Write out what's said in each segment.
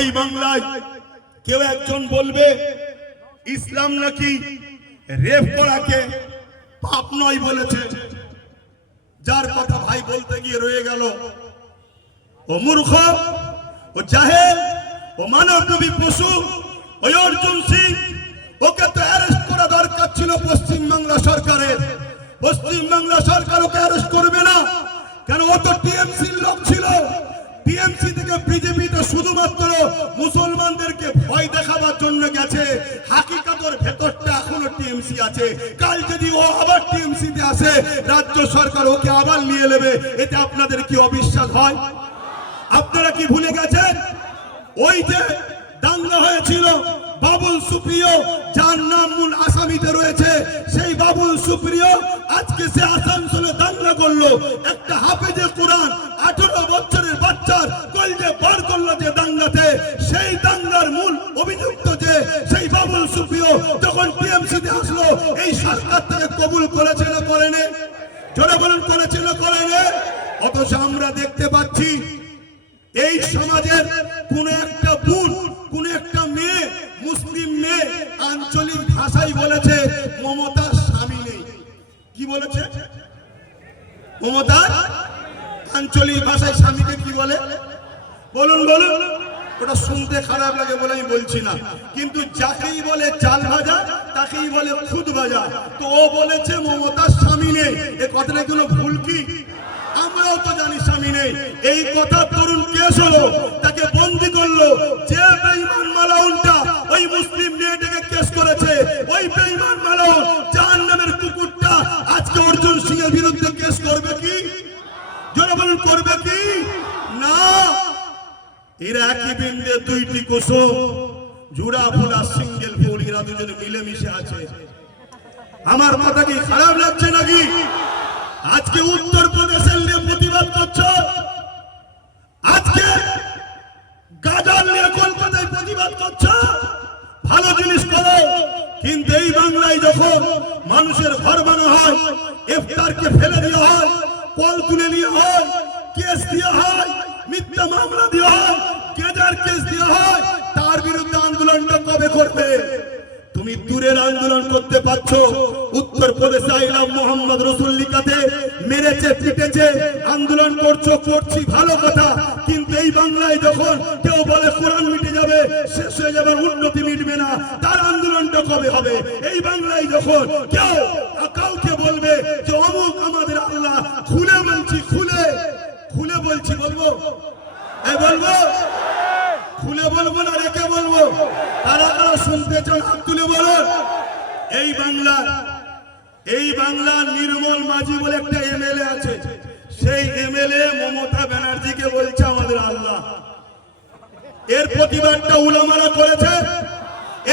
এই বাংলায় কেউ একজন বলবে, ইসলাম নাকি রেপ করাকে পাপ নয় বলেছে? যার কথা ভাই বলতে গিয়ে রয়ে গেল, ও মূর্খ, ও জাহেল, ও মানবী পশু ওই অর্জুন সিং, ওকে তো অ্যারেস্ট করা দরকার ছিল পশ্চিম বাংলা সরকারের। পশ্চিম বাংলা সরকার ওকে অ্যারেস্ট করবে না। কেন ও তো ছিল থেকে বিজেপিতে শুধুমাত্র মুসলমানদেরকে ভয় দেখাবার জন্য গেছে। হাকিকাতর ভেতরটা এখনও টিএমসি আছে। কাল যদি ও আবার টিএমসি তে আসে, রাজ্য সরকার ওকে আবার নিয়ে নেবে। এতে আপনাদের কি অবিশ্বাস হয়? আপনারা কি ভুলে গেছেন? ওই যে দাঙ্গা হয়েছিল বাবুল সুপ্রিয়, যার নাম মূল আসামিতে রয়েছে, সেই বাবুল সুপ্রিয় আজকে সে আসানসোলে দাঙ্গা করল। সেই দাঙ্গার মূল অভিযুক্ত যে, সেই বাবুল সুপ্রিয় যখন টিএমসিতে আসলো, এই সরকার থেকে কবুল করেছে না করেনি? জোরে বলুন, করেছে না করেনি? অথচ আমরা দেখতে পাচ্ছি, এই সমাজের কোন একটা বোন, কোন একটা মেয়ে, মুসলিম মেয়ে আঞ্চলিক ভাষায় বলেছে, মমতার স্বামী নেই। কি বলেছে? মমতার আঞ্চলিক ভাষায় স্বামীকে কি বলে? বলুন বলুন। ওটা শুনতে খারাপ লাগে বলে আমি বলছি না। কিন্তু যাকেই বলে চাল ভাজা, তাকেই বলে খুদ ভাজা। তো ও বলেছে, মমতার স্বামী নেই। এ কথাটা কোনো ভুল কি? আমরাও তো জানি স্বামী নেই। এই কথা তরুণ কেস হলো, তাকে একই বিন্দে দুইটি কোষো? জুড়া সিঙ্গেল ফুল এরা মিলেমিশে আছে। আমার কি খারাপ লাগছে নাকি? আজকে উত্তর প্রদেশের নিয়ে প্রতিবাদ করছ? আজকে নিয়ে কলকাতায় প্রতিবাদ করছ? ভালো জিনিস করো। কিন্তু এই বাংলায় যখন মানুষের ঘর বানা হয়, ইফতারকে ফেলে দেওয়া হয়, কল তুলে নেওয়া হয়, কেস দেওয়া হয় মিথ্যা মামলা দেওয়া হয়, গেজার কেস দেওয়া হয়, তার বিরুদ্ধে আন্দোলনটা কবে করবে? তুমি দূরের আন্দোলন করতে পারছ। উত্তর প্রদেশে আইলাম মোহাম্মদ রসুল লিকাতে মেরেছে, পিটেছে, আন্দোলন করছ, করছি, ভালো কথা। কিন্তু এই বাংলায় যখন কেউ বলে কোরআন মিটে যাবে, শেষ হয়ে যাবে, উন্নতি মিটবে না, তার আন্দোলনটা কবে হবে? এই বাংলায় যখন কেউ কাউকে বলবে যে অমুক আমাদের আল্লাহ খুলে বলছি খুলে খুলে বলছি বলব এই বলব, খুলে বলব না, রেখে বলব। তারা তারা শুনতে চান, হাত তুলে বলুন। এই বাংলার এই বাংলার নির্মল মাঝি বলে একটা এমএলএ আছে। সেই এমএলএ মমতা ব্যানার্জিকে বলছে আমাদের আল্লাহ। এর প্রতিবাদটা উলামারা করেছে।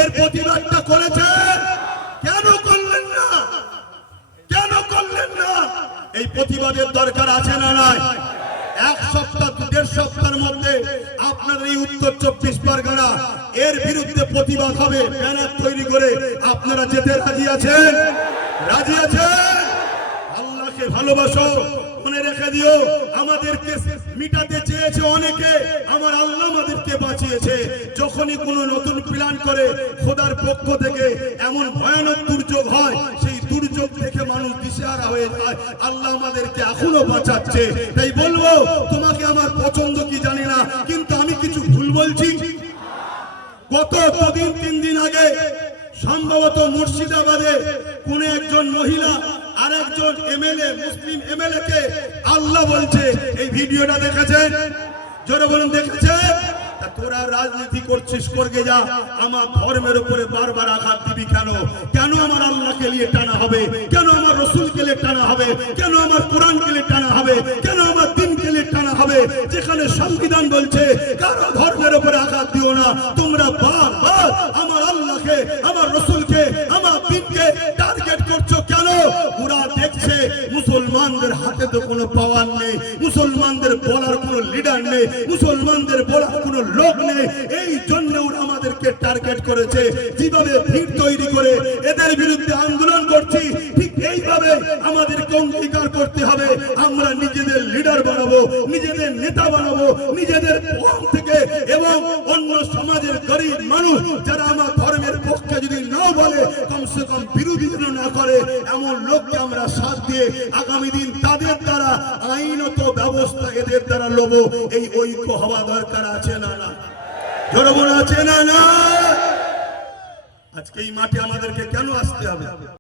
এর প্রতিবাদটা করেছে। কেন করলেন না? কেন করলেন না? এই প্রতিবাদের দরকার আছে না নাই? এক সপ্তাহ দেড় সপ্তাহের মধ্যে আপনাদের এই উত্তর চব্বিশ পরগনা, এর বিরুদ্ধে প্রতিবাদ হবে, ব্যানার তৈরি করে আপনারা যেতে রাজি আছেন? রাজি আছেন? আল্লাহকে ভালোবাসো, মনে রেখে দিও, আমাদেরকে মিটাতে চেয়েছে অনেকে, আমার আল্লাহ আমাদেরকে বাঁচিয়েছে। যখনই কোনো নতুন প্ল্যান করে, খোদার পক্ষ থেকে এমন ভয়ানক দুর্যোগ হয়, সেই দুর্যোগ দেখে মানুষ দিশেহারা হয়ে যায়। আল্লাহ আমাদেরকে এখনও বাঁচাচ্ছে। তাই বলব, তোমাকে আমার পছন্দ কি জানি না, কিন্তু আমি কিছু ভুল বলছি। গত কদিন, তিন দিন আগে সম্ভবত মুর্শিদাবাদে কোন একজন মহিলা আর একজন এমএলএ, মুসলিম এমএলএ কে আল্লাহ বলছে। এই ভিডিওটা দেখেছেন? জোরে বলুন, দেখেছেন? তোরা রাজনীতি করছিস, করগে যা। আমার ধর্মের উপরে বারবার আঘাত দিবি কেন? কেন আমার আল্লাহকে নিয়ে টানা হবে? কেন আমার রসুলকে নিয়ে টানা হবে? কেন আমার কোরআনকে নিয়ে টানা হবে? কেন আমার দিনকে নিয়ে টানা হবে? যেখানে সংবিধান বলছে, কারও ধর্মের উপরে আঘাত দিও না। তোমরা বারবার আমার আল্লাহকে, আমার রসুলকে, আমার দিনকে টার্গেট করছ কেন? ওরা দেখছে, মুসলমানদের হাতে তো কোনো পাওয়ার নেই। মুসলমানদের বলার কোনো লিডার নেই, মুসলমানদের বলার কোনো লোক নেই। এই জন্য ওরা আমাদেরকে টার্গেট করেছে। কীভাবে ভিড় তৈরি করে এদের বিরুদ্ধে আন্দোলন করছি, ঠিক এইভাবে আমাদেরকে অঙ্গীকার করতে হবে। আমরা নিজেদের লিডার বানাবো, নিজেদের নেতা বানাবো, নিজেদের পথ থেকে এবং অন্য সমাজের গরিব মানুষ যারা আমার ধর্মের পক্ষে যদি নাও বলে, কমসে কম বিরোধী না করে, এমন লোককে আমরা সাথ দিয়ে আগামী দিন তাদের আইনত ব্যবস্থা এদের দ্বারা লোব, এই ঐক্য হওয়া দরকার আছে না না? জনগণ আছে না না? আজকে এই মাঠে আমাদেরকে কেন আসতে হবে?